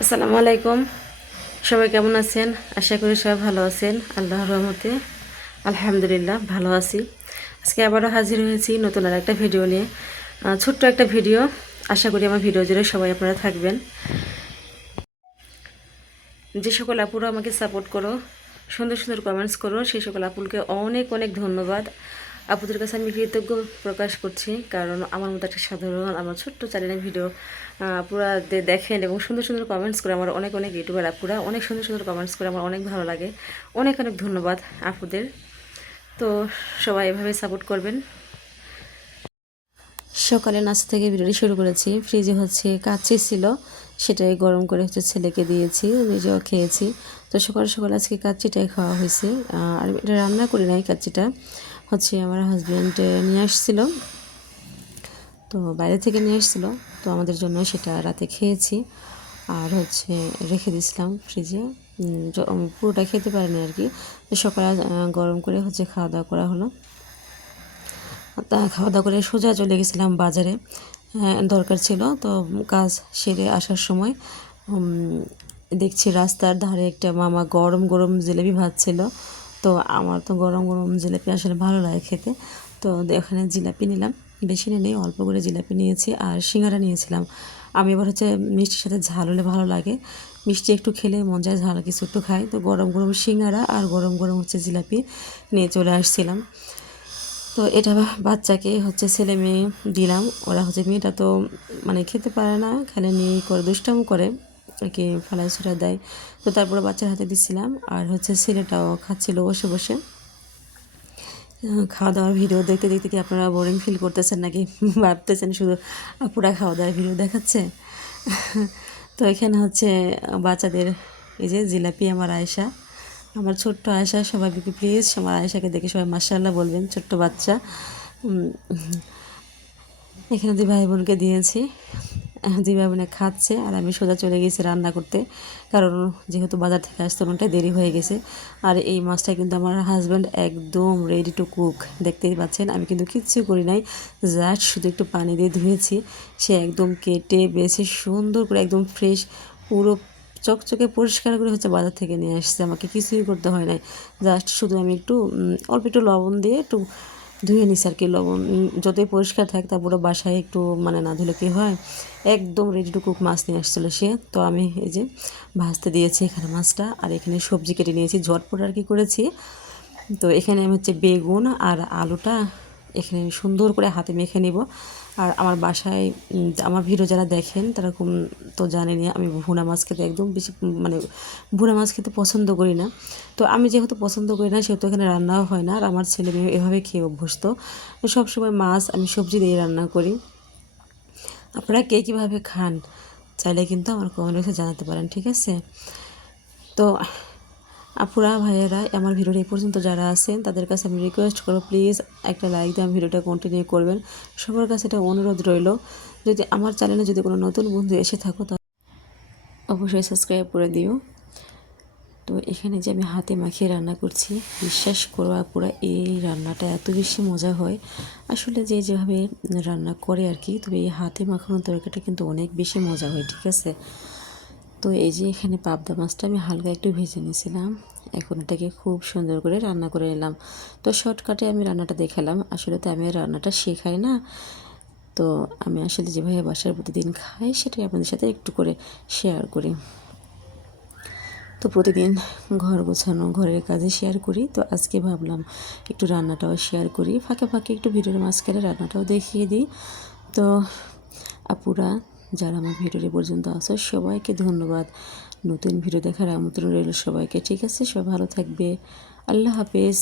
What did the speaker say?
আসসালামু আলাইকুম। সবাই কেমন আছেন? আশা করি সবাই ভালো আছেন। আল্লাহ রহমতে। আলহামদুলিল্লাহ, ভালো আছি। আজকে আবারও হাজির হয়েছি নতুন আর একটা ভিডিও নিয়ে। ছোট্ট একটা ভিডিও। আশা করি আমার ভিডিও জুড়ে সবাই আপনারা থাকবেন। যে সকল আপুরা আমাকে সাপোর্ট করো, সুন্দর সুন্দর কমেন্টস করো, সেই সকল আপুলকে অনেক অনেক ধন্যবাদ। আপুদের কাছে আমি কৃতজ্ঞ প্রকাশ করছি, কারণ আমার মতো একটা সাধারণ, আমার ছোট্ট চ্যানেলের ভিডিও আপুরা দেখেন এবং সুন্দর সুন্দর কমেন্টস করে আমার অনেক অনেক ইউটিউবার আপুরা, অনেক সুন্দর সুন্দর কমেন্টস করে আমার অনেক ভালো লাগে। অনেক অনেক ধন্যবাদ আপুদের। তো সবাই এভাবে সাপোর্ট করবেন। সকালে নাস্তা থেকে ভিডিওটি শুরু করেছি। ফ্রিজে হচ্ছে কাচ্চি ছিল, সেটাই গরম করে হচ্ছে ছেলেকে দিয়েছি, নিজেও খেয়েছি। তো সকাল সকাল আজকে কাচ্চিটাই খাওয়া হয়েছে। আর এটা রান্না করি নাই কাচ্চিটা হচ্ছে আমার হাজব্যান্ড নিয়ে আসছিল। তো বাইরে থেকে নিয়ে আসছিল। তো আমাদের জন্য সেটা রাতে খেয়েছি। আর হচ্ছে রেখে দিয়েছিলাম ফ্রিজে পুরোটা খেতে পারিনি আর কি। সকালে গরম করে হচ্ছে খাওয়া দাওয়া করা হলো। তা খাওয়া দাওয়া করে সোজা চলে গেছিলাম বাজারে। হ্যাঁ, দরকার ছিল। তো কাজ সেরে আসার সময় দেখছি রাস্তার ধারে একটা মামা গরম গরম জিলেপি ভাজছিল তো আমার তো গরম গরম জিলাপি আসলে ভালো লাগে খেতে। তো এখানে জিলাপি নিলাম, বেশি নিয়ে নেই, অল্প করে জিলাপি নিয়েছি আর সিঙ্গারা নিয়েছিলাম। আমি এবার হচ্ছে মিষ্টির সাথে ঝাল হলে ভালো লাগে। মিষ্টি একটু খেলে মন যায় ঝাল কিছু একটু খাই তো গরম গরম সিঙ্গারা আর গরম গরম হচ্ছে জিলাপি নিয়ে চলে আসছিলাম। তো এটা বাচ্চাকে হচ্ছে ছেলে মেয়ে দিলাম। ওরা হচ্ছে মেয়েটা তো মানে খেতে পারে না, খেলে নিয়ে করে দুষ্টামো করে। আর কি ফালাই ছুটা দেয়। তো তারপরে বাচ্চার হাতে দিচ্ছিলাম আর হচ্ছে ছেলেটাও খাচ্ছিল বসে বসে। খাওয়া দাওয়ার ভিডিও দেখতে দেখতে কি আপনারা বোরিং ফিল করতেছেন নাকি? ভাবতেছেন শুধু আপুরা খাওয়া দাওয়ার ভিডিও দেখাচ্ছে? তো এখানে হচ্ছে বাচ্চাদের এই যে জিলাপি আমার আয়সা আমার ছোট্ট আয়সা সবাই প্লিজ আমার আয়সাকে দেখে সবাই মার্শাল্লাহ বলবেন, ছোট্ট বাচ্চা। এখানে দুই ভাই বোনকে দিয়েছি। ভাই বোনে খাচ্ছে আর আমি সোজা চলে গেছি রান্না করতে। কারণ যেহেতু বাজার থেকে আসতে অনেকটাই দেরি হয়ে গেছে। আর এই মাছটা কিন্তু আমার হাজব্যান্ড একদম রেডি টু কুক দেখতেই পাচ্ছেন, আমি কিন্তু কিচ্ছু করি নাই। জাস্ট শুধু একটু পানি দিয়ে ধুয়েছি। সে একদম কেটে বেছে সুন্দর করে একদম ফ্রেশ পুরো চকচকে পরিষ্কার করে হচ্ছে বাজার থেকে নিয়ে আসছে। আমাকে কিছুই করতে হয় নাই। জাস্ট শুধু আমি একটু অল্প একটু লবণ দিয়ে একটু ধুয়ে নিস আর কি, লবণ। যতই পরিষ্কার থাকে, তারপরে বাসায় একটু মানে না ধুলে কী হয়, একদম রেডি টু কুক মাছ নিয়ে আসছিল সে। তো আমি এই যে ভাজতে দিয়েছি এখানে মাছটা, আর এখানে সবজি কেটে নিয়েছি। ঝটপট আর কি করেছি। তো এখানে আমি হচ্ছে বেগুন আর আলুটা এখানে আমি সুন্দর করে হাতে মেখে নিব। আর আমার বাসায় আমার ভিডিও যারা দেখেন, তারা তো জানেনি আমি ভুনা মাছ খেতে একদম বেশি মানে ভুনা মাছ খেতে পছন্দ করি না। তো আমি যেহেতু পছন্দ করি না, সেহেতু এখানে রান্নাও হয় না, আর আমার ছেলে মেয়ে এভাবে খেয়ে অভ্যস্ত। সবসময় মাছ আমি সবজি দিয়ে রান্না করি। আপনারা কে কীভাবে খান, চাইলে কিন্তু আমার কমেন্ট বক্সে জানাতে পারেন, ঠিক আছে? তো আপুরা, ভাইয়েরা, আমার ভিডিওটা এই পর্যন্ত। যারা আছেন, তাদের কাছে আমি রিকোয়েস্ট করব প্লিজ একটা লাইক দিয়ে ভিডিওটা কন্টিনিউ করবেন। সবার কাছে এটা অনুরোধ রইল। যদি আমার চ্যানেলে যদি কোনো নতুন বন্ধু এসে থাকো, তা অবশ্যই সাবস্ক্রাইব করে দিও। তো এখানে যে আমি হাতে মাখিয়ে রান্না করছি, বিশ্বাস করো আপুরা, এই রান্নাটা এত বেশি মজা হয়। আসলে যে যেভাবে রান্না করে আর কি, তবে এই হাতে মাখানো তরকারিটা কিন্তু অনেক বেশি মজা হয়, ঠিক আছে? তো এই যে এখানে পাবদা মাছটা আমি হালকা একটু ভেজে নিয়েছিলাম। এখন এটাকে খুব সুন্দর করে রান্না করে নিলাম। তো শর্টকাটে আমি রান্নাটা দেখালাম। আসলে তো আমি রান্নাটা শেখাই না। তো আমি আসলে যেভাবে বাসার প্রতিদিন খাই, সেটাই আপনাদের সাথে একটু করে শেয়ার করি। তো প্রতিদিন ঘর গোছানো, ঘরের কাজে শেয়ার করি। তো আজকে ভাবলাম একটু রান্নাটাও শেয়ার করি। ফাঁকে ফাঁকে একটু ভিডিওর মাঝখানে রান্নাটাও দেখিয়ে দিই। তো আপুরা যারা আমার ভিডিওটি পর্যন্ত আসো সবাইকে ধন্যবাদ। নতুন ভিডিও দেখার আমন্ত্রণ রইল সবাইকে। ঠিক আছে, সবাই ভালো থাকবে। আল্লাহ হাফেজ।